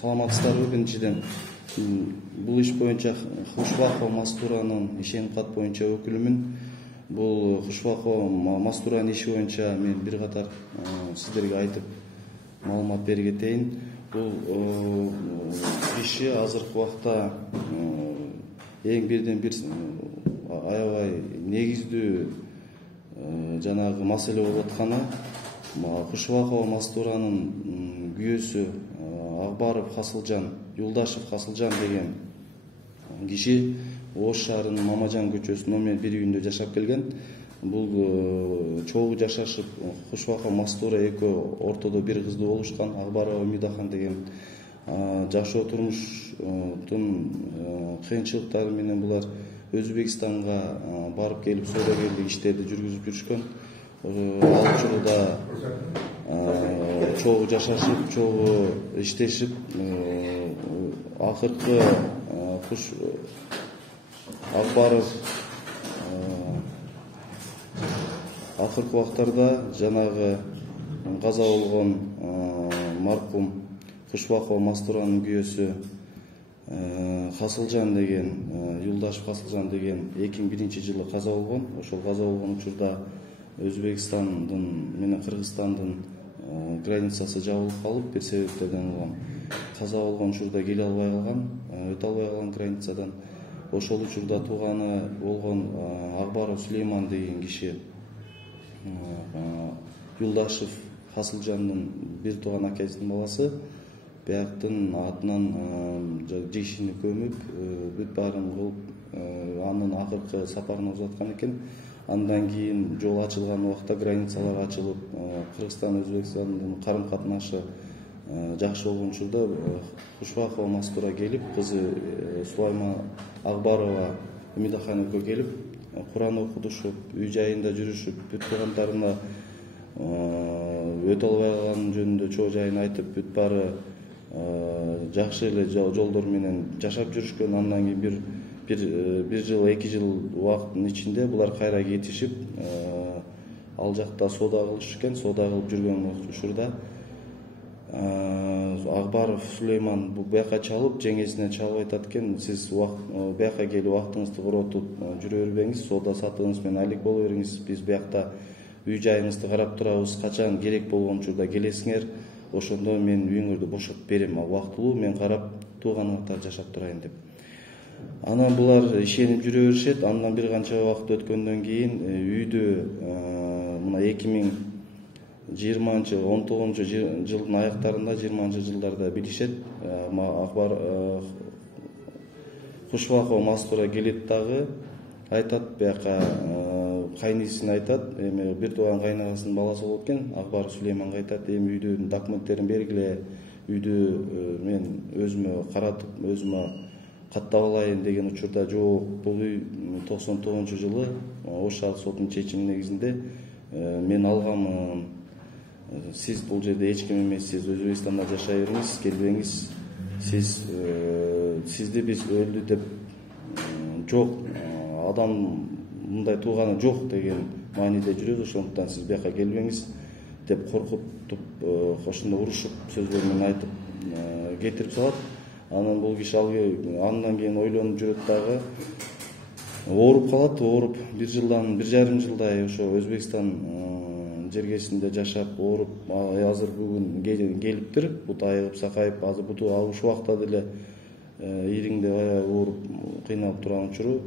Саламатсыздарбы? Биринчиден бул иш боюнча Хушвахова Мастуранын ишеним кат боюнча өкүлүмүн. Бул Хушвахова Мастуранын иши боюнча мен бир катар сиздерге айтып маалымат бере кетейин. Бул иши азыркы убакта эң бирден бир аябай негиздүү жанагы маселе болуп атканы Хушвахова Мастуранын күйөөсү Акбаров Хасылжан, Юлдашев Хасылжан деген киши Ош шаарынын Мамажан көчөсүнүн номер 1 үйүндө жашап келген. Бул чогуу жашашып Хушвахова Мастура экөө ортодо бир кызды болушкан. Акбарова Мидахан деген жашоо турмуштун кыйынчылыктары менен булар Өзбекстанга барып келип соодагерлик иштерди жүргүзүп жүрүшкөн. Ал учурда чогуу жашашып, чогуу иштешип, акыркы Акбаров акыркы убактарда жанагы каза болгон маркум Хушвахова Мастуранын күйөөсү Хасылжан деген, Юлдашев Хасылжан деген 2001-жылы каза болгон. Ошол каза болгон учурда Өзбекстандын менен Кыргызстандын границасы жабылып калып, бир себептерден улам каза болгон учурда келе албай калган, өтө албай калган границадан. Ошол учурда тууганы болгон Акбаров Сулейман деген киши Юлдашев Хасылжандын бир тууган акесинин баласы бияктын атынан жешини көмүп, бүт баарын кылып, анын акыркы сапарына узаткан экен. Андан кийин жол ачылган убакта, границалар ачылып, Кыргызстан Өзбекстандын карым-катнашы жакшы болгон учурда Хушвахова Мастура келип, кызы Сулайман Акбарова Мидахан экөө келип, Куран окутушуп, үй жайында жүрүшүп, бүт туугандарына өтө албай калган жөнүндө чоо жайын айтып, бүт баары жакшы эле жолдор менен жашап жүрүшкөн. Андан кийин бир жыл, 2 жыл убакыттын ичинде булар кайра кетишип, ал жакта соода кылышып экен. Соода кылып жүргөн учурда Акбаров Сулейман бияка чалып, жеңесине чалып айтат экен: сиз бияка келип убактыңызды коротуп жүрө бербеңиз, соода сатыгыңыз менен айлык боло бериңиз. Биз биякта үй жайыңызды карап турабыз, качан керек болгон учурда келесиңер, ошондо мен үйүңөрдү бошотуп берем, убактылуу мен карап тууганыңар жашап турайын деп. Анан булар ишенип жүрө беришет. Андан бир канча убакыт өткөндөн кийин үйдү мына 2019-жылдын аяктарында, 20-жылдарда билишет. Хушвахова Мастура келет дагы айтат, бияка кайнысына айтат, эми бир тууган кайнагасынын баласы болот экен. Акбаров Сулейманга айтат: эми үйдүн документтерин бергиле, үйдү мен өзүмө каратып, өзүмө каттап алайын деген учурда жок. Бул үй 99-жылы Ош шаардык сотунун чечими негизинде мен алгамын. Сиз бул жерде эч ким эмессиз, Өзбекстанда жашай бериңиз, келбеңиз. Сизди биз өлдү деп, жок, адам мындай тууганы жок деген мааниде жүрөбүз, ошондуктан сиз бияка келбеңиз деп коркутуп, ошондой урушуп сөздөр менен айтып кетирип салат. Анан бул киши андан кийин ойлонуп жүрөт дагы, ооруп калат. Ооруп 1,5 жылдай ошо Өзбекстан жергесинде жашап, ооруп, азыр бүгүн келиптир. Бут айыгып, сакайып, азыр буту ушул убакта деле ириңде аябай ооруп, кыйналып турган учуру.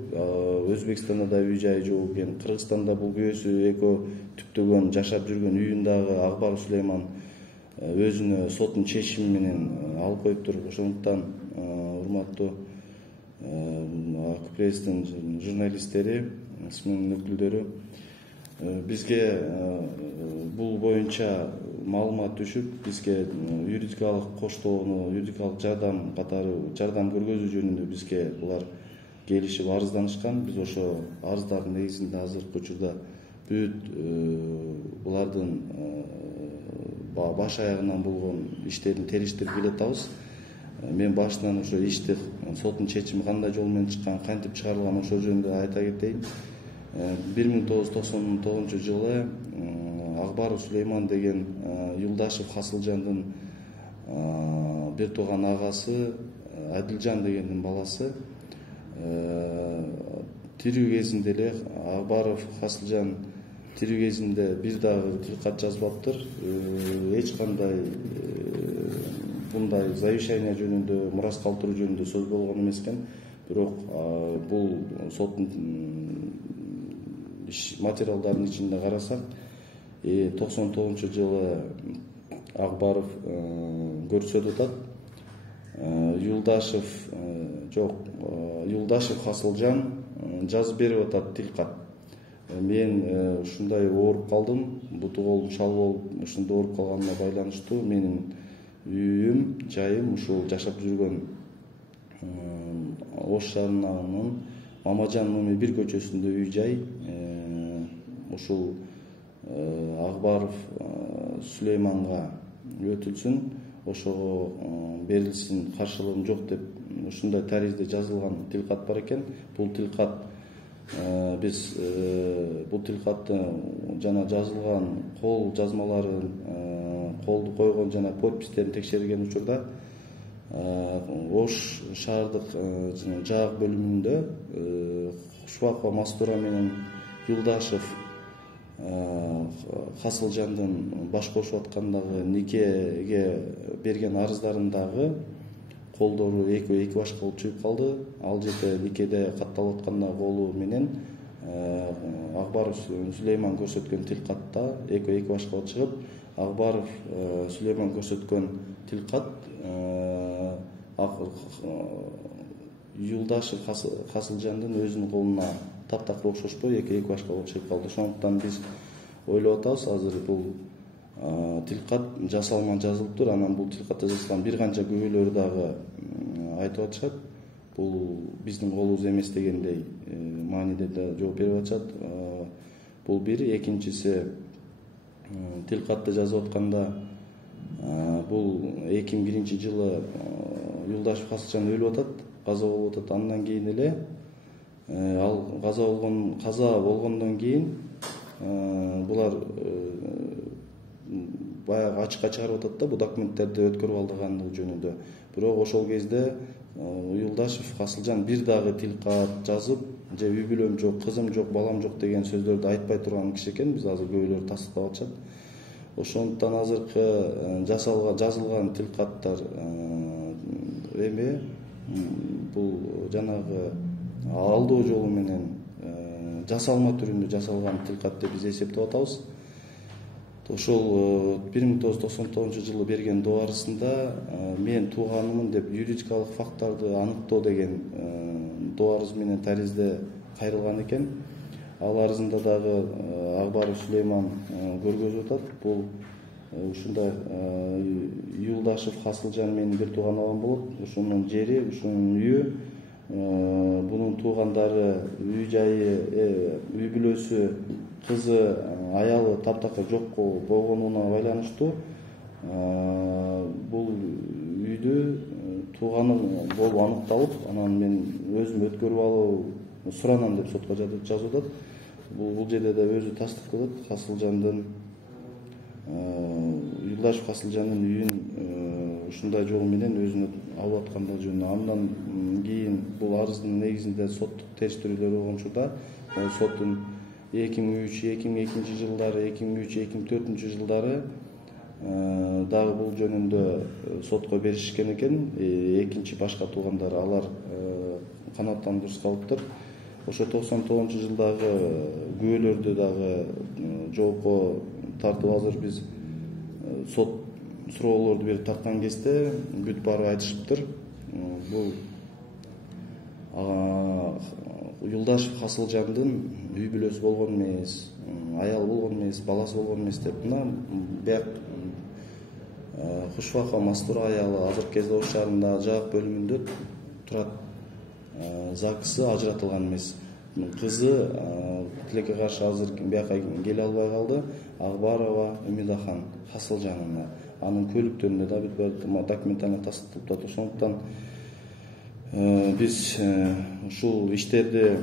Өзбекстанда да үй жай жок экен. Кыргызстанда бул күйөөсү экөө түптөгөн жашап жүргөн үйүндагы Акбаров Сулейман өзүнө соттун чечими менен алып коюптур. Ошондуктан урматтуу Акпресстин журналисттери, СМИнин өкүлдөрү, бизге бул боюнча маалымат түшүп, бизге юридикалык коштоону, юридикалык жардам катары жардам көргөзүү жөнүндө бизге булар келишип арызданышкан. Биз ошо арыздардын негизинде азыркы учурда бүт булардын баш аягынан болгон иштерин териштирип келатабыз. Мен башынан ошо ишти соттун чечими кандай жол менен чыккан, кантип чыгарылган, ошол жөнүндө айта кетейин. 1999-жылы Акбаров Сулейман деген Юлдашев Хасылжандын бир тууган агасы Адилжан дегендин баласы тирүү кезинде эле Акбаров Хасылжан тирүү кезинде бир дагы тилкат жазбаптыр. Эч кандай мындай завещание жөнүндө, мурас калтыруу жөнүндө сөз болгон эмес экен. Бирок бул соттун материалдарынын ичинде карасак, 99-жылы Акбаров көрсөтүп атат. Юлдашев Хасылжан жазып берип атат тилкат. Мен ушундай ооруп калдым. Буту колум шал болуп ушундай ооруп калганыма байланыштуу менин үйүм, жайым ушул жашап жүргөн Ош шаарынын Мамажан номер 1 көчөсүндө үй жай. Ушул Акбаров Сулейманга өтүлсүн, ошого берилсин, каршылыгым жок деп ушундай таризде жазылган тилкат бар экен. Бул тилкат биз бул тилкатты жана жазылган кол жазмаларын, колду койгон жана подпистерин текшерген учурда Ош шаардык жаак бөлүмүндө Шубакова Мастура менен Юлдашев Хасылжандын баш кошуп аткандагы никеге берген арыздарындагы колдору эки башка болуп чыгып калды. Ал жерде никеде катталып аткандагы колу менен Акбаров Сулейман көрсөткөн тилкатта эки башка болуп чыгып, Акбаров Сулейман көрсөткөн тилкат Юлдашев Хасылжандын өзүнүн колуна таптакыр окшошпой эки башка болуп чыгып калды. Ошондуктан биз ойлоп атабыз, азыр бул тилкат жасалма жазылыптыр. Анан бул тилкатта жазылган бир канча күбөлөр дагы айтып атышат. Бул биздин колубуз эмес дегендей мааниде да жооп берип атышат. Бул бир. Экинчиси, тилкатты жазып атканда бул 2001-жылы Юлдашев Хасылжан өлүп атат, каза болуп атат. Андан кийин эле ал каза болгондон кийин булар баягы ачыкка чыгарып атат да, бул документтерди өткөрүп алдыгандыгы жөнүндө. Бирок ошол кезде Юлдашев Хасылжан бир дагы тилкат жазып, же үй бүлөм жок, кызым жок, балам жок деген сөздөрдү айтпай турган киши экен. Биз азыр көбөлөр тастыктап атышат. Ошондуктан азыркы жазылган тилкаттар эми бул жанагы алдоо жолу менен жасалма түрүндө жасалган тилкат деп биз эсептеп атабыз. Ошол 1999-жылы берген доарысында мен тууганымын деп юридикалык факттарды аныктоо деген доарыз менен таризде кайрылган экен. Ал арызында дагы Акбаров Сулейман көргөзүп атат. Бул ушундай Юлдашев Хасылжан менин бир тууган агам болот. Ушунун жери, ушунун үйү, бунун туугандары, үй жайы, үй бүлөсү, кызы, аялы таптакыр жок болгонуна байланыштуу бул үйдү тууганы болуп аныкталып, анан мен өзүм өткөрүп алуу суранам деп сотко жазып атат. Бул жерде да өзү тастыкталат. Хасылжандын Юлдашев Хасылжандын үйүн ушундай жол менен өзүнө алып аткандыгы жөнүндө. Андан кийин бул арыздын негизинде соттук териштирүүлөр болгон учурда соттун 2003-2002 жылдары, 2003-2004 жылдары дагы бул жөнүндө сотко беришкен экен. Экинчи башка туугандары алар канааттандырып калыптыр. Ошо 99-жылдагы күбөлөрдү дагы жоопко тартып азыр биз сот суроолорду берип тарткан кезде бүт барып айтышыптыр. Бул Юлдашев Хасылжандын үй бүлөсү болгон эмес, аял болгон эмес, баласы болгон эмес деп. Мына бияк Хушбакова Мастура аялы азыркы кезде Ош шаарындагы жаак бөлүмүндө турат. ЗАГСы ажыратылган эмес. Кызы тилекке каршы азыр бияка келе албай калды. Акбарова Умидахан Хасылжанына. Анын көлүктөрүндө да бүт документально тастыкталып атат. Ошондуктан биз ушул иштерди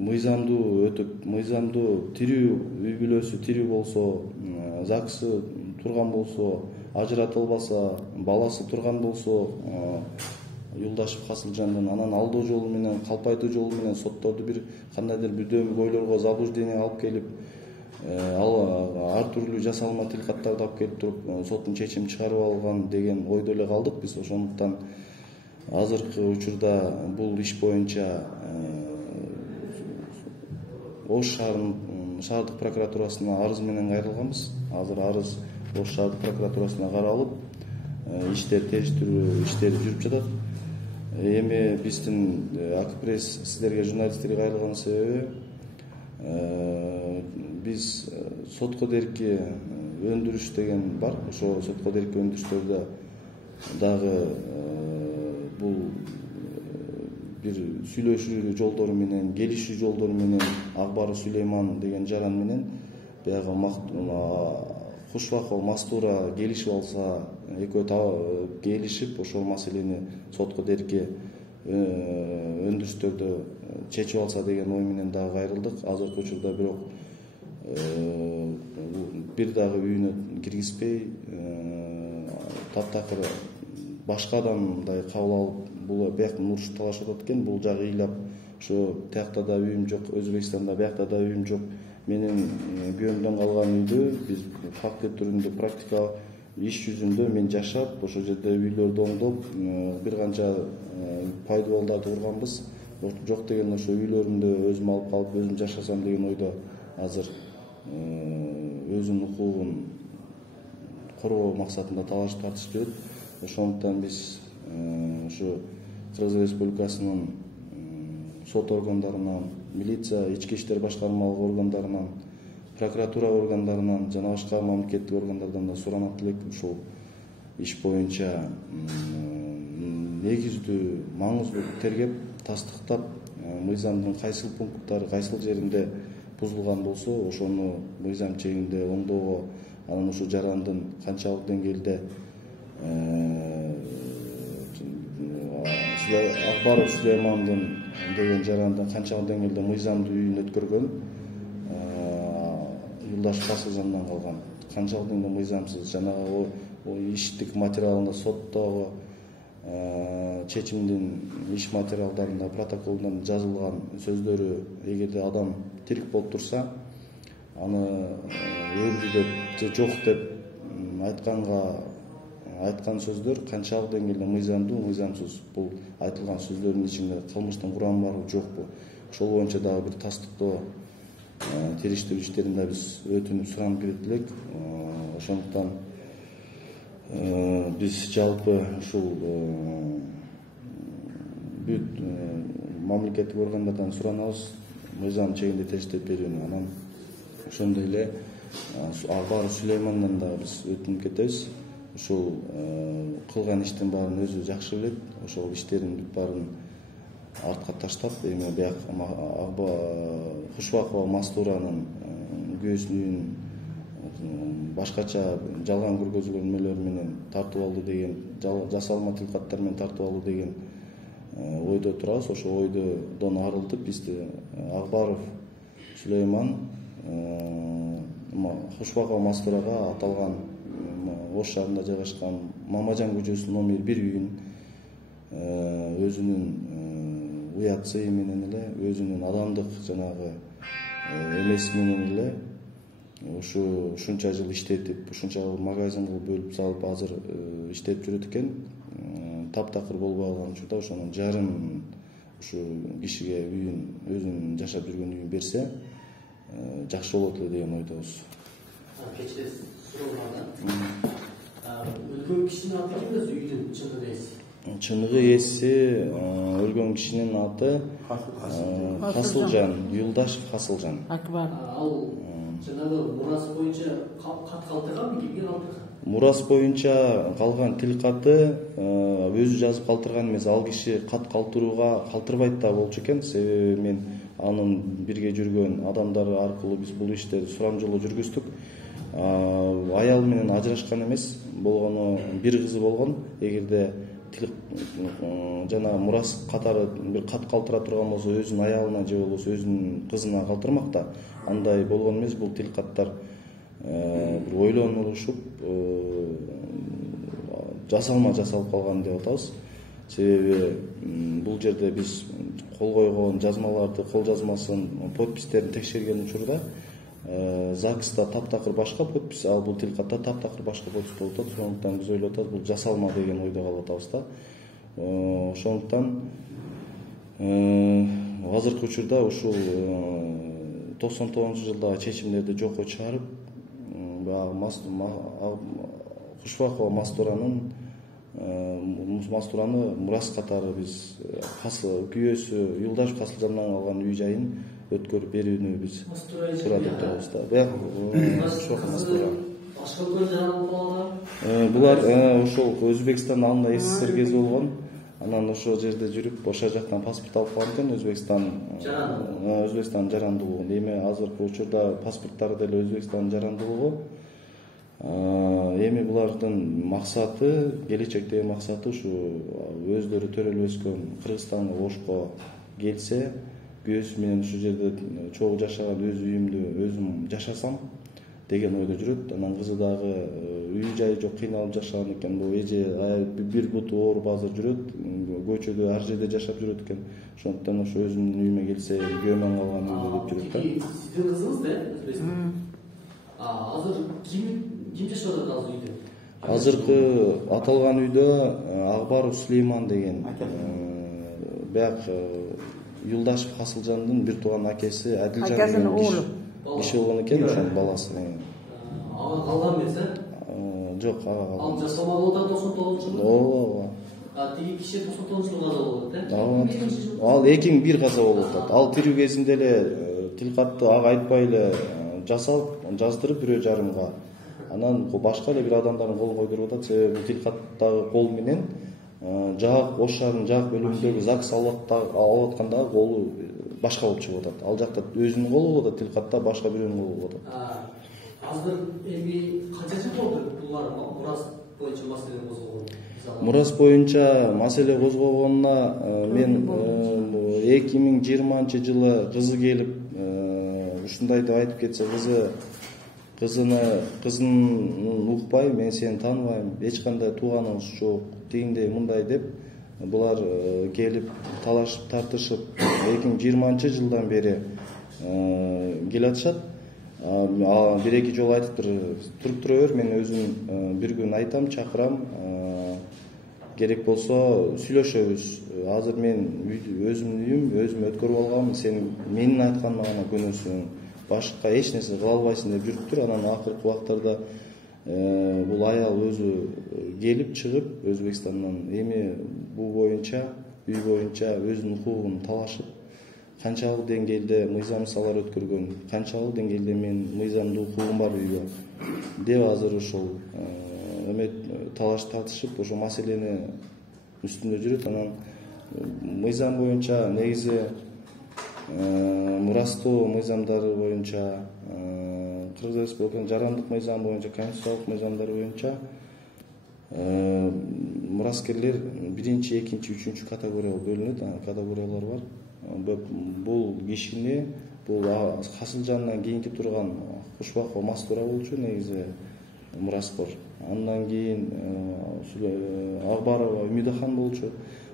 мыйзамдуу өтүп, мыйзамдуу тирүү үй бүлөсү тирүү болсо, ЗАГСы турган болсо, ажыратылбаса, баласы турган болсо, Юлдашев Хасылжандын анан алдоо жолу менен, калпайтуу жолу менен сотторду бир кандайдыр бүдөмүк ойлорго заблуждение алып келип, ал ар түрлүү жасалма тилкаттарды алып келип туруп соттун чечим чыгарып алган деген ойдо эле калдык биз. Ошондуктан азыркы учурда бул иш боюнча Ош шаардык прокуратурасына арыз менен кайрылганбыз. Азыр арыз Ош шаардык прокуратурасына каралып, иштер териштирүү иштери жүрүп жатат. Эми биздин Акпресс сиздерге, журналисттерге кайрылган себеби, биз сотко дерки өндүрүш деген бар. Ошо сотко дерки өндүрүштөрдө дагы бул бир сүйлөшүү жолдору менен, келишүү жолдору менен Акбаров Сулейман деген жаран менен баягы Кушбакова Мастура келишип алса, экөө келишип ошол маселени сотко дерки өндүрүштөрдө чечип алса деген ой менен дагы кайрылдык. Азыркы учурда бирок бир дагы үйүнө киргизбей, таптакыр башка адамдай кабыл алып, бул бияктан уруш талашып атат экен. Бул жагы ыйлап, ошо тиякта да үйүм жок, Өзбекстанда биякта да үйүм жок. Менин күйөөмдөн калган үйдү биз фактылык түрүндө практика иш жүзүндө мен жашап, ошол жерде үйлөрдү оңдоп, бир канча пайдубалдарды курганбыз. Жок деген ошо үйлөрүмдү өзүм алып калып, өзүм жашасам деген ойдо азыр өзүнүн укугун коргоо максатында талаш тартышып жүрөт. Ошондуктан биз ушу Кыргыз Республикасынын сот органдарынан, милиция, ички иштер башкармалык органдарынан, прокуратура органдарынан жана башка мамлекеттик органдардан да суранат элек. Ушул иш боюнча негиздүү, маңыздуу тергеп, тастыктап, мыйзамдын кайсыл пункттары, кайсыл жеринде бузулган болсо, ошону мыйзам чегинде оңдоого, анан ушу жарандын канчалык деңгээлде Акбаров Сулеймандын деген жарандын канчалык деңгээлде мыйзамдуу үйүн өткөргөн, Юлдашев Хасылжандан калган канчалык деңгээлде мыйзамсыз, жанагы иштик материалында, соттогу чечимдин иш материалдарында, протоколдон жазылган сөздөрү, эгерде адам тирик болуп турса, аны өлдү деп же жок деп айткан сөздөр канчалык деңгээлде мыйзамдуу, мыйзамсыз, бул айтылган сөздөрдүн ичинде кылмыштын курамы барбы, жокпу, ошол боюнча дагы бир тастыктоо териштирүү иштерин да биз өтүнүп суранып келет элек. Ошондуктан биз жалпы ушул бүт мамлекеттик органдардан суранабыз мыйзам чегинде териштирип берүүнү. Анан ошондой эле Акбаров Сулеймандан да биз өтүнүп кетебиз. Ушул кылган иштин баарын өзү жакшы билет. Ошол иштерин бүт баарын артка таштап, эми бияк Кушбакова Мастуранын күйөөсүнүн башкача жалган көргөзүлмөлөр менен тартып алды деген, жасалма тилкаттар менен тартып алды деген ойдо турабыз. Ошол ойдон арылтып, бизди Акбаров Сулейман Кушбакова Мастурага аталган Ош шаарында жайгашкан Мамажан көчөсүнүн номер 1 үйүн өзүнүн уят сыйы менен эле, өзүнүн адамдык жанагы эмеси менен эле ушунча жыл иштетип, ушунча магазин кылып бөлүп салып азыр иштеп жүрөт экен. Таптакыр болбой калган учурда ошонун жарым ушу кишиге үйүн, өзүнүн жашап жүргөн үйүн берсе жакшы болот эле деген ойдобуз. Кечиресиз, суроолордон. Өлгөн кишинин аты ким өзү, үйдүн чыныгы ээси? Чыныгы ээси өлгөн кишинин аты Хасылжан, Юлдашев Хасылжан. Акбар. Ал жанагы мурас боюнча кат калтырганбы, кимге калтырган? Мурас боюнча калган тилкаты өзү жазып калтырган эмес, ал киши кат калтырууга калтырбайт да болчу экен. Себеби мен анын бирге жүргөн адамдары аркылуу биз бул иштерди сурамжылоо жүргүздүк. Аял менен ажырашкан эмес, болгону бир кызы болгон. Эгерде жана мурас катары бир кат калтыра турган болсо, өзүнүн аялына же болбосо өзүнүн кызына калтырмак да. Андай болгон эмес. Бул тилкаттар бир ойлонулушуп, жасалма жасалып калган деп атабыз. Себеби бул жерде биз кол койгон жазмаларды, кол жазмасын, подпистерин текшерген учурда ЗАГСта таптакыр башка подпись, ал бул тилкатта таптакыр башка подпись болуп атат. Ошондуктан биз ойлоп атабыз, бул жасалма деген ойдо калып атабыз да. Ошондуктан азыркы учурда ушул 99-жылдагы чечимдерди жокко чыгарып, баягы Кушбакова Мастураны мурас катары биз күйөөсү Юлдашев Касылжандан алган үй жайын өткөрүп берүүнү биз туура деп турабыз да. Бияк Кушбакова Мастура булар ошол Өзбекстан алдында СССР кези болгон. Анан ошол жерде жүрүп, ошол жактан паспорт алып калган экен, Өзбекстан жарандуулугун. Эми азыркы учурда паспорттары деле Өзбекстан жарандуулугу. Эми булардын максаты, келечектеги максаты ушу өздөрү төрөлүп өскөн Кыргызстанга ошко келсе, күйөөсү менен ушул жерде чогуу жашаган өз үйүмдү өзүм жашасам деген ойдо жүрөт. Анан кызы дагы үй жайы жок, кыйналып жашаган экен. Бул эже бир буту ооруп азыр жүрөт, көчөдө ар жерде жашап жүрөт экен. Ошондуктан ошо өзүмдүн үйүмө келсе, күйөөмөн калган үйдө деп жүрөт да. Сиздин кызыңыз да Өзбекстан. Азыр ким жашап атат азыр үйдө? Азыркы аталган үйдө Акбаров Сулейман деген бияк Юлдашев Касылжандын бир тууган акеси Адилжан деген киши болгон экен, ошонун баласы. Ага калган эмес, Жок, ага калган. Ал жасалма болуп атат 99-жылы. Ооба. Тиги киши 99-жылы каза болуп атат, Ал 2001 каза болуп атат. Ал тирүү кезинде эле тилкатты ага айтпай эле жаздырып 1,5 Анан башка эле бир адамдардын колун койдуруп атат. Себеби бул тилкаттагы кол менен жаак Ош шаарынын жаак бөлүмүндөгү ЗАГС алып аткандагы колу башка болуп чыгып атат. Ал жакта өзүнүн колу болуп атат, тилкатта башка бирөөнүн колу болуп атат. Азыр эми канча жыл болду булар мурас боюнча маселе козгогон? Мурас боюнча маселе козгогонуна мен 2020-жылы кызы келип ушундай деп айтып кетсе, кызын укпай, мен сени тааныбайм, эч кандай тууганыңыз жок, тигиндей мындай деп булар келип талашып тартышып 2020-жылдан бери келатышат. Bir-iki жолу айтыптыр, туруп тура бер, мен өзүм бир күн айтам, чакырам, керек болсо сүйлөшөбүз. Азыр мен өзүмдүн үйүм, өзүм өткөрүп алгам, сен менин айтканыма гана көнөсүң, башка эч нерсе кыла албайсың деп жүрүптүр. Анан акыркы убактарда бул аял өзү келип чыгып Өзбекстандан эми бул боюнча, үй боюнча өзүнүн укугун талашып, канчалык деңгээлде мыйзамсалар өткөргөн, канчалык деңгээлде мен мыйзамдуу укугум бар үйгө деп азыр ошол талаш тартышып ошол маселени үстүндө жүрөт. Анан мыйзам боюнча негизи мурастоо мыйзамдары боюнча, Кыргыз Республикасынын жарандык мыйзамы боюнча, конституциялык мыйзамдары боюнча мураскерлер 1, 2, 3 категорияга бөлүнөт. Категориялар бар. Бул кишини, бул Касылжандан кийинки турган Кушбакова Мастура болчу, негизи мураскор. Андан кийин Акбарова Үмүдахан болчу.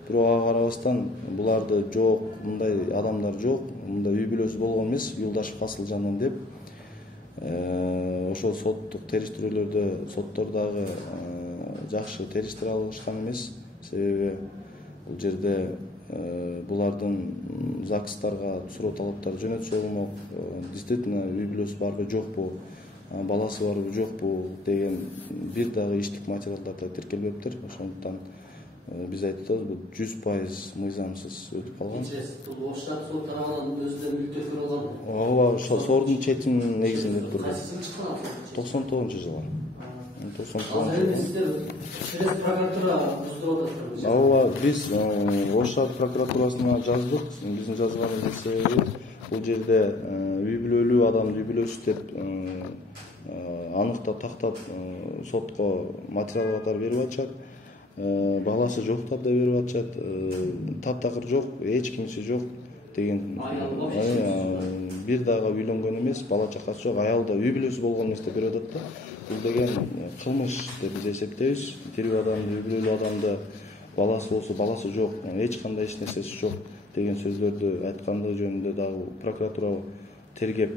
Бирок ага карабастан буларды жок, мындай адамдар жок, мындай үй бүлөсү болгон эмес, Юлдашев Касылжандан деп ошол соттук териштирүүлөрдө соттордогу жакшы териштире алышкан эмес. Себеби бул жерде булардын ЗАГСтарга суроо талаптары жөнөтүшө болмок, действительно үй бүлөсү барбы жокпу, баласы барбы жокпу деген бир дагы иштик материалдарда тиркелбептир. Ошондуктан биз айтып атабыз, бул 100% мыйзамсыз өтүп калган. Бул Ош шаар сот тарабынан өзүнө мүлктөр алган. Ооба, сордун четиминин негизинде турду. 99-жылы. Азыр сиздер через прокуратура буздуруп атасыздар. Ооба, биз Ош шаар прокуратурасына жаздык. Биздин жазганыбыздын себеби бул жерде үй бүлөлүү адамды үй бүлөсү деп аныктап тактап сотко материал катары берип атышат. Баласы жоктап да берип атышат. Таптакыр жок, эч кимиси жок деген. Бир дагы үйлөнгөн эмес, бала чакасы жок, аял да үй бүлөсү болгон эмес деп көрүп атат да. Бул деген кылмыш деп биз эсептейбиз. Тирүү адамды, үй бүлөлүү адамды баласы болсо баласы жок, эч кандай эч нерсеси жок деген сөздөрдү айткандыгы жөнүндө дагы прокуратура тергеп,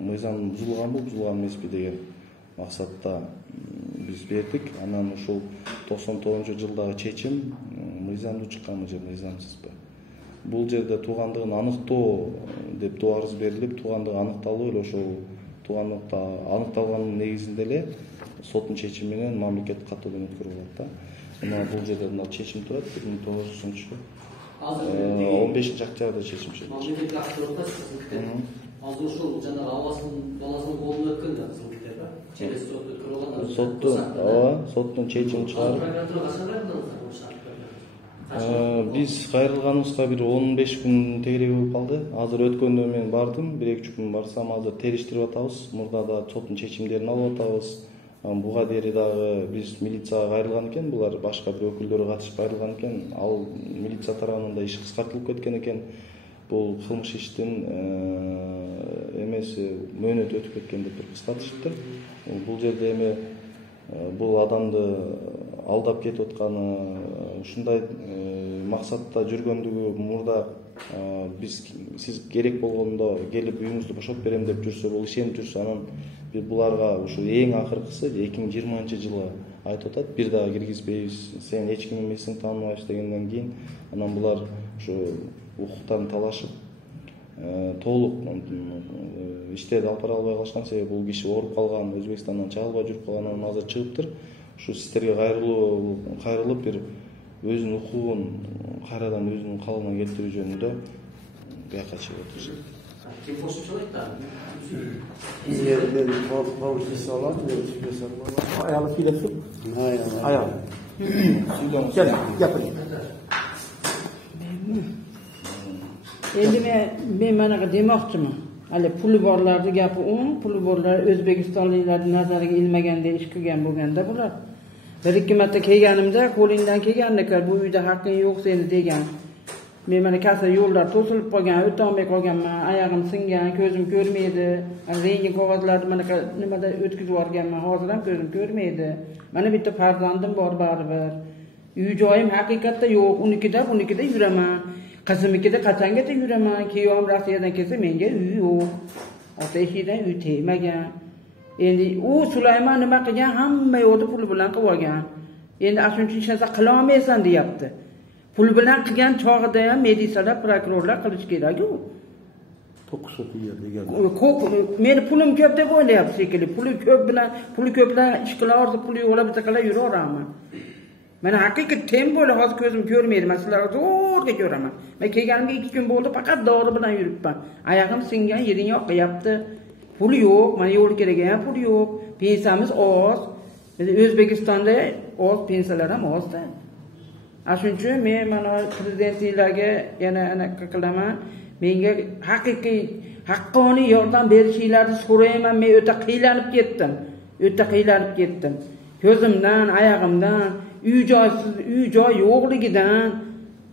мыйзам бузулганбы, бузулган эмеспи деген максатта биз бердик. Анан ушул 99-жылдагы чечим мыйзамдуу чыкканбы же мыйзамсызбы? Бул жерде туугандыгын аныктоо деп доо арыз берилип, туугандыгы аныкталып эле ошол туугандыкта аныкталганын негизинде эле соттун чечими менен мамлекет каттоодон өткөрүлөт да. Мына бул жерде мына чечим турат 1900-жылы. 15-октябрда чечим чыкты. Мамлекетке актырып атасыз. Азыр ушул жанагы баласынын колуна өткөн да кызматтар бар. Через сот өткөрүп алган. Соттун чечими чыгарып. Биз кайрылганыбызга бир 15 күн тегерек болуп калды. Азыр өткөндө мен бардым, 1-2 күн барсам, азыр териштирип атабыз. Мурда да соттун чечимдерин алып атабыз. Буга дейин дагы биз милицияга кайрылган экен, булар башка бир өкүлдөрү катышып кайрылган экен. Ал милиция тарабынан да иш кыскартылып кеткен экен. Бул кылмыш иштин эмеси мөөнөт өтүп кеткен деп бир кыскартышыптыр. Бул жерде эми бул адамды алдап кетип атканы, ушундай максатта жүргөндүгү мурда сиз керек болгондо келип үйүңүздү бошоп берем деп жүрсө, бул ишенип жүрсө, анан буларга ушу эң акыркысы 2020-жылы айтып атат, бир дагы киргизбейбиз, сен эч ким эмесиң, тааныбайбыз дегенден кийин анан булар ушу укуктарын талашып толук иштерди алып бара албай калышкан. Себеби бул киши ооруп калган, Өзбекстандан чыга албай жүрүп калганынан азыр чыгыптыр. Ушу сиздерге кайрылып бир өзүнүн укугун кайрадан өзүнүн калыбына келтирүү жөнүндө бияка чыгып отурушат. Kim boşalıyor da? Yerden komşusu olan yetişmesi var. Ayağını filesin. Ayağını. Gel, yapın. Endi men mana demoqchiman. Hali puli borlarni gapi puli borlar O'zbekistonliklarni nazariga ilmaganda ish qilgan bo'lganda bular. Bir-ikki marta kelganimda qo'lingdan kelgandek bu uyda haqqing yo'q seni degan. Men mana kasa yo'llar to'silib qolgan, o'tolmay qolganman, oyog'im singan, ko'zim ko'rmaydi. Rengin qog'ozlarni mana nimada o'tkazib yuborganman, hozir ham ko'zim ko'rmaydi. Mana bitta farzandim bor baribir. Uy joyim haqiqatda yo'q, bunikida yuraman. Qizimnikida qachongacha yuraman. Kuyovim Rossiyadan kelsa menga uy yo'q. Ota-eshidan uy tegmagan. Endi u Sulaymon nima qilgan, hamma yo'qni puli bilan qilib olgan. Endi ashuncha ish qila olmaysan deyapti. Pul bilan qilgan chog'ida ham medisalar, prokurorlar qilish kerak-ku. Meni pulim ko'p deb o'ylayapti shekilli. Puli ko'p bilan ish qila olsa, puli yo'qlab bitta qilib yuraveraman. Mana haqiqiy tem bo'ldi, hozir ko'zim ko'rmaydi. Men sizlarga zo'rga ko'raman. Men kelganimga 2 kun bo'ldi, faqat dori bilan yuribman. Oyog'im singan, yering yo'q qilyapti. Puli yo'q, mana yo'l kerak ham pul yo'q. Pensiyamiz oz. Biz O'zbekistonda oz pensiyalar ham ozda. Shuning uchun men mana prezidentlarga yana qilaman. Menga haqqoniy yordam berishinglarni so'rayman. Men o'ta qiynalib ketdim. Ko'zimdan, oyog'imdan, uy joy yo'qligidan.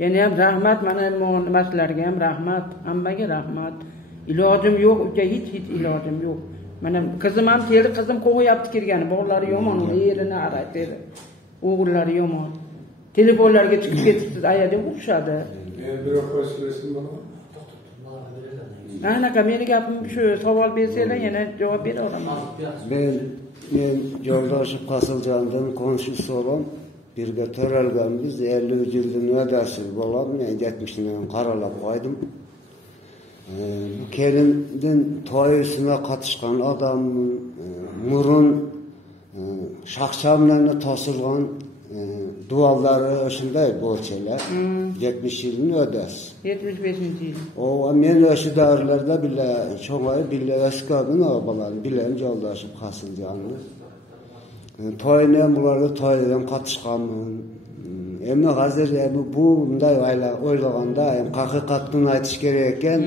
Yana ham rahmat, mana nimalarga ham rahmat, hammaga rahmat. Ilojim yo'q, uka, hech ilojim yo'q. Mana qizim ham keldi, qizim qo'yapti kirgani, bog'lari yomon, erini araytadi. O'g'illari yomon. Telefonlarga chiqib ketibsiz, ayada urishadi. Anaqa meni gapim shu, savol bersanglar yana javob bera olaman. Men Yo'ldoshov Qosiljondan konşusu olan birga törelganmiz 50 yılın ödəsi bolan, men 70'den qaralab qoydim. Bu kelindin toyusuna katışkan adamın murun şahşamlarına tosilgan dualları öşünday bolçaylar. 70 yılın ödəsi. 75-ci yıl. O men öşü dövrlerde bile çoğayı bile öskadın ağabalarını bileyim Yo'ldoshov Qosiljonni. Toyne bularda toydan katışkanmın. Emni hazır bu bunday oylaganda haqiqatni aytish kerak ekan.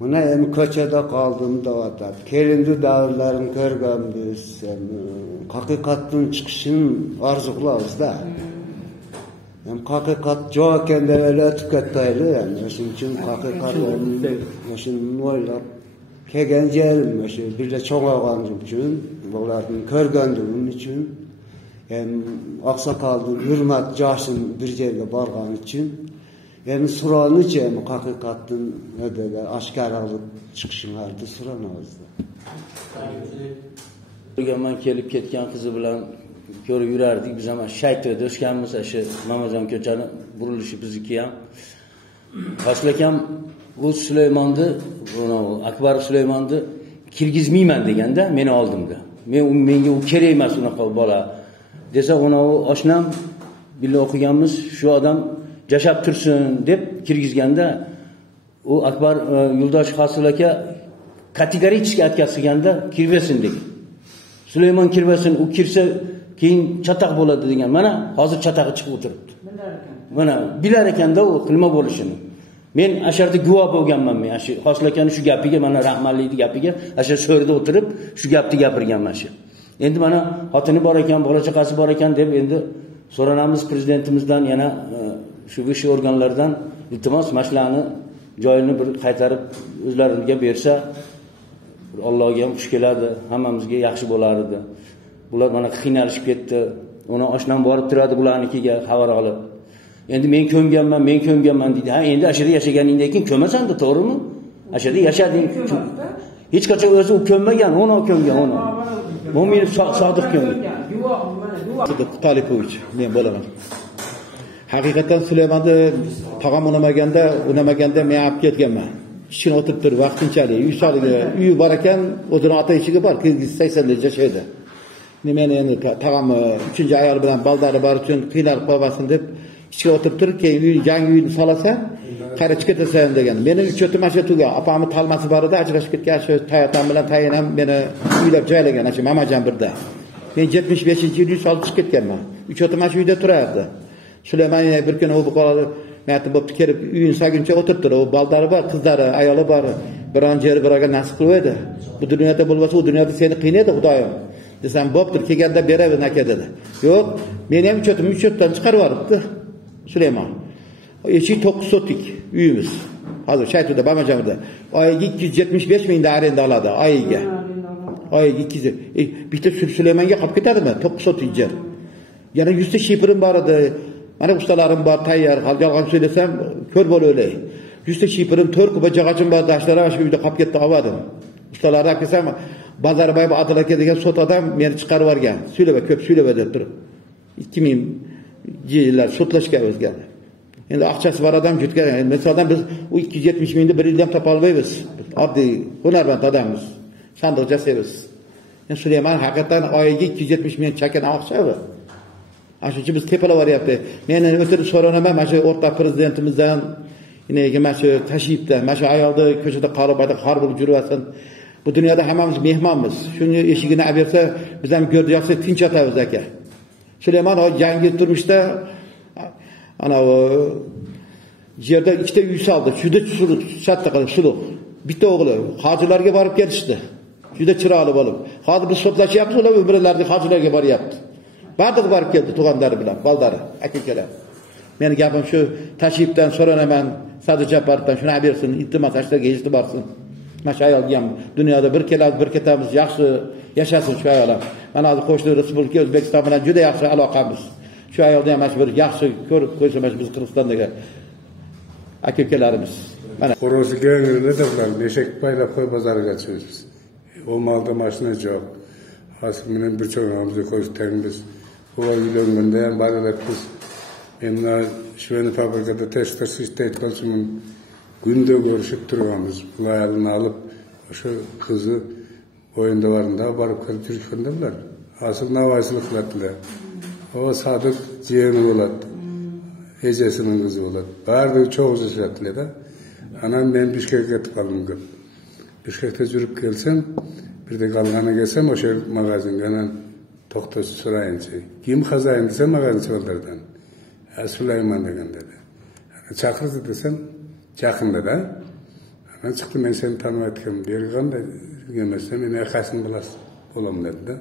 Buna köçede kaldım da atar. Kelindi davrlarını görgənmiz. Haqiqatın çıkışını arzuqlarız da. Hem hakikat çok ekan dep ele tüketmeyli yani. Şunun için hakikatlerini şunu oylap kelgen jerim şu birle çoğalganym üçün, bularni körgöndigim üçün, hem aksakaldın hürmet jaşın bir yerge bargan üçün, hem suranyça hem hakikatın ödede aşkar alıp çıkışınlardı suranabızda. Burgaman kelip ketgan qizi bilan ko'rib yurardik. Biz ham Shayto'da o'sganmiz, shu Mamajon ko'chani burilishi bizniki ham. Hoslakam bu Sulaymonni, Akbar Sulaymonni kirgizmayman deganda meni oldimda. Menga u kerak emas unaqa bola. Desa uni oshnam birga o'qiganmiz, shu odam jashab tursin deb kirgizganda u Akbar Yo'ldosh Hosil aka kategorik aytganda kirbesin degan. Sulaymon kirbesin, u kirsa keyin chataq bo'ladi degan. Mana hozir chataqi chiqib o'tiribdi. Mana bilar ekanda u qilma bo'lishini. Men asharda guvoh bo'lganman. Men shu Hosil akaning shu gapiga, mana rahmatli gapiga, asha so'rida o'tirib shu gapni gapirganman shu. Endi mana xotini bor ekan, bola chaqasi bor ekan deb endi so'ranamiz prezidentimizdan, yana shu ish organlaridan iltimos mashlarni joyini bir qaytarib o'zlariga bersa, Allohga ham xush keladi, hammamizga yaxshi bo'lardi. Bular mana qiynalishib ketdi. Uni oshnam borib turadi bularnikiga xabar olib. Endi men ko'mganman deydi. Ha, endi ashada yashaganingdan keyin ko'masan-da, to'g'rimi? Ashada yashading. Hech qachon o'zi u ko'mmagan, uni ko'mgan, uni. Mo'min sodiq ko'mgan. Tolipovich, men bo'laman. Haqiqatan Sulaymonni tog'am unamaganda men olib ketganman. Ishini o'tirib turib vaqtinchalik uyi bor ekan, o'zini ota ishiga bor, 80 yil yashaydi. Meni endi tog'am 3-ayol bilan baldari bor uchun qiynalib qolmasin deb ichga o'tirib turib, keyin yangi uyni solasa, qarich ketasan degan. Meni 3-4 masha tuga, opamni talmasi bor edi, ajrashib ketgan, shu tayotam bilan tayinam meni uylab joylagan, shu Mamajon birda. Men 75-yil uy solib chiqib ketganman. 3-4 masha uyda turardi. Sulaymon bir kuni u qoladi. Meni bo'pti kelib uyini saguncha o'tiribdi. O baldari bor, qizlari, ayoli bor. Biron jeri biroga nasib qilmaydi. Bu dunyoda bo'lmasa, u dunyoda seni qiynaydi Xudoyim. Desam, bo'ptir, kelganda beraver aka dedi. Yo'q, meni ham 3-4dan chiqarib yuboribdi Sulaymon. Eshik 9 sotik uyimiz. Hozir Shayto'da, Mamajonda. Oyiga 275 ming arenda oladi oyiga. Oyiga 200. Bitta Sulaymonga qolib ketadimi? 9 sotik yer. Yana 100 ta shipirim bor edi. Mana ustalarim bor, tayyor. Yolg'on so'zlasam, ko'r bo'lolay. 100 ta shipirim, 4 kuba jag'achim bor, dashtlar shu uyda qolib ketdi, olmadim. Ustalarga aytsam, Bazarboy Adil aka degan sot odam meni chiqarib yuborgan. Ko'p suylaba deb turib. 2000 yillar sotlashga o'zgan. Endi aqchasi bor odam jutgan. Masalan biz u 270 mingni bir yilda ham topa olmaymiz. Oddiy hunarmand odammiz. Sandiq jasaymiz. Endi Sulaymon haqiqatan oyiga 270 ming chakan aqchasi. Ashuncha biz tepalaveryapti. Men o'tirib so'ranaman, mana shu o'rta prezidentimizdan, nega mana shu tashiyibdan, mana shu ayolni ko'chada qarabada xor bo'lib yuraversin. Bu dunyoda hammamiz mehmonmiz. Shuni eshigini olib bersa, biz ham go'rda yoqsa tinch yotamiz aka. Sulaymon yangi turmushda ana yerda ikkita uy soldi. Juda shatta qilib suluq. Bitta o'g'li hojilarga borib kelishdi. Juda chiroyli bo'lib. Hozir biz sotlashyapmiz, ular umrlarni hojilarga boryapti. Bardiq borib keldi tug'andari bilan, baldari, aka-akalar. Meni gapim shu, tashibdan so'ranaman, Sadi Japardan shuni olib bersin, iltimos ashlarga eshitib borsin. Mana shu ayolga ham dunyoda bir keladi, bir ketamiz, yaxshi yashasin shu ayol ham. Mana hozir qo'shni respublika O'zbekiston bilan juda yaxshi aloqamiz. Shu ayolni ham bir yaxshi ko'rib qo'ysa, biz Qirg'izistondagi aka-akalarimiz. Mana Xo'rozga nima beshak paylab qo'y bozoriga chiqamiz. O malda mashina yo'q. Aslında bir çoğunluğumuzu koşturduğumuz bu yılında hem baralarımız emna şüveni fabrikada tester sistem konsumun günde görüşüp durduğumuz bu ayarını alıp şu kızı oyunda varında barıp kalıp Türkiye'deler. Asıl navasını kılattılar. O sadık ciğerini oladı. Ecesinin kızı oladı. Bağırdığı çoğu zışlattılar da. Anam ben Bişkek'e tıkalım gök. Bişkek'te yürüp gelsem bir de kalgana gelsem o şey magazinden toktası sorayınca. Kim hazayın desem magazin çöldürden. Süleyman degen dedi. Çakırdı desem çakında da. Çıktı ben seni tanımayatken bir ganda gelmezsem beni akasını bulam dedi de.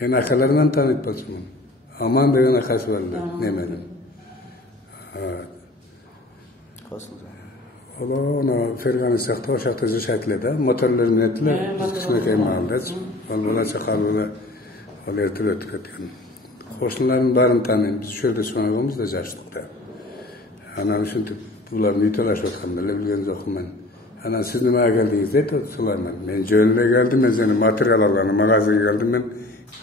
Ben akalarından tanıt basımım. Aman degen akası vardı. Nemedim. Fasılcan. Onu Fergani sakta o şartta jashaytlar da motorlar minettiler. Kısmeke malda. Onlara çakalıyla al ertele ötüketken. Qo'shnilarning barini tanıyın. Biz şöyle so'nag'imiz da jashdik da. Ana shunday bular mitolashyotganlar, bilgan yo'qman. Men. Ana siz nimaga keldingiz deydi Sulayman. Men jo'yinga keldim, men seni material olgani magazinga keldim, men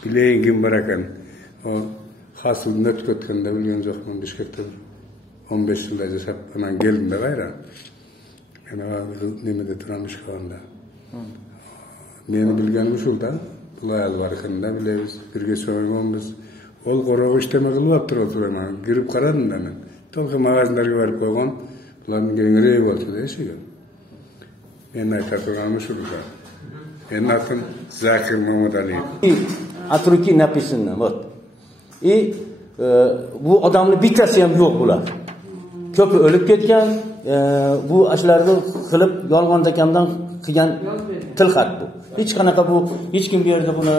bileyin kim bor ekan. O hosilni ötüketkanda bilgan yo'qman Bishkekda 15 yilda jashab anan keldim da g'ayra. Men nimada turamiz ishxonada. Meni bilganim shul da. Bular var ekanda bilamiz, birga so'yganmiz. Ol qo'rg'u ishtama qilyapti Sulayman. Kirib qaradim da men. To'g'ri magazinlarga borib qo'ygan. Bularning gengirey bo'ldi deyishgan. Men aytadiganim shu da. Benim adım Zakir Mehmet Ali. Atruki написано, вот. И bu adamın bittasi ham yo'q bular. Ko'pi o'lib ketgan, bu ashlarni qilib yolg'on akamdan qilgan tilxat bu. Hech qanaqa bu hech kim bu yerda buni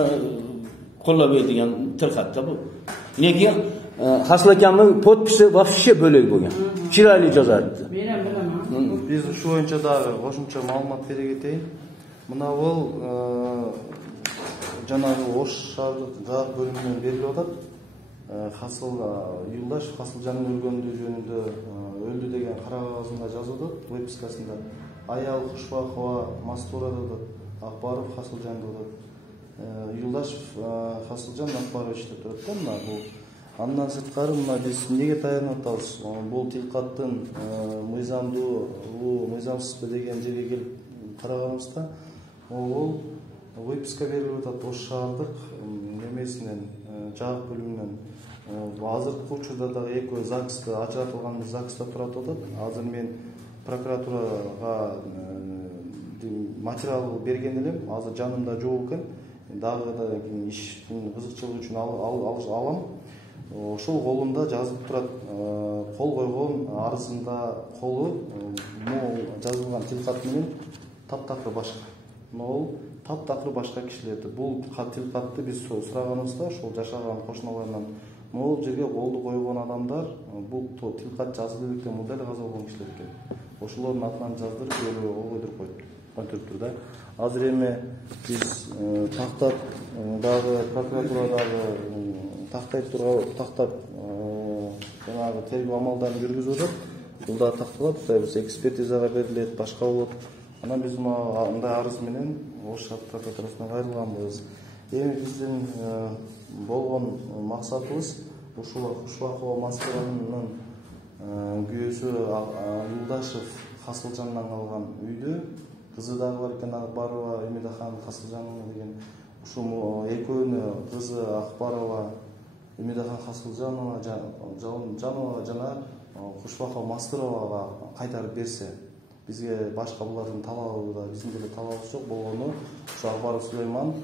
qo'llamaydigan tilxatda bu. Lekin Hasıl akamning podpisi вообще bo'lak bo'lgan. Chiroyli yozardi. Men ham bilaman. Biz shu bo'yicha dag'i qo'shimcha ma'lumot bera ketaylik. Mına ol janagı Oş şahardык жак бөлүмүнөн берилип атат. Hasıl Yıldaş Hasılcan'ın ölgöndüğü жөнүндө öldü деген кара кагазында жазып атат, выпискасында. Аял Кушбакова Мастура деп Акбаров Hasılcan деп. Yıldaş Hasılcan Акбарович деп турат да мына бул. Андан сырткары мына биз эмнеге таянып атабыз? Бул тилкаттын мыйзамсызбы деген жерге келип караганыбызда ол выписка берилип атат Ош шаардык немесинен жак бөлүмүнөн. Азыркы учурда дагы экөө ЗАГСта ажыратылган ЗАГСта турат атат. Азыр мен прокуратурага материал берген элем. Азыр жанымда жок экен. Дагы да иштин кызыкчылыгы үчүн алам. Ошол колунда жазып турат. Кол койгон арызында колу жазылган тилкат менен таптакыр башка. Ол таптакыр башка кишилерди. Бул тилкатты биз сураганыбызда ошол жашаган кошуналарынан могул жерге колду койгон адамдар бул тилкат жазылып экен, мында эле каза болгон кишилер экен. Ошолордун атынан жаздырып койдуруп коюптур да. Азыр эми биз тактап дагы прокуратурадагы тактап жанагы тергөө амалдарын жүргүзүп атат. Бул да такталат, биз экспертизага берилет, башка болот. Анан биз мындай арыз менен Ош шаар прокуратурасына кайрылганбыз. Эми биздин болгон максатыбыз ушул Кушбакова Мастуранын күйөөсү Юлдашев Hasılcanдан алган үйдү кызы дагы бар экен, Акбарова Үмүдахан Hasılcan деген. Ушул экөөнү кызы Акбарова Үмүдахан Hasılcanова жана Кушбакова Мастуровага кайтарып берсе, бизге башка булардын талабы да, биздин деле талабыбыз жок болгону, ушу Акбаров Сулейман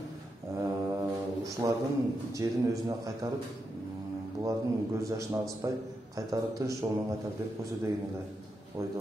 ушулардын жерин өзүнө кайтарып, булардын көз жашын агызбай кайтарып тынч жолунан кайтарып берип койсо деген эле ойдо.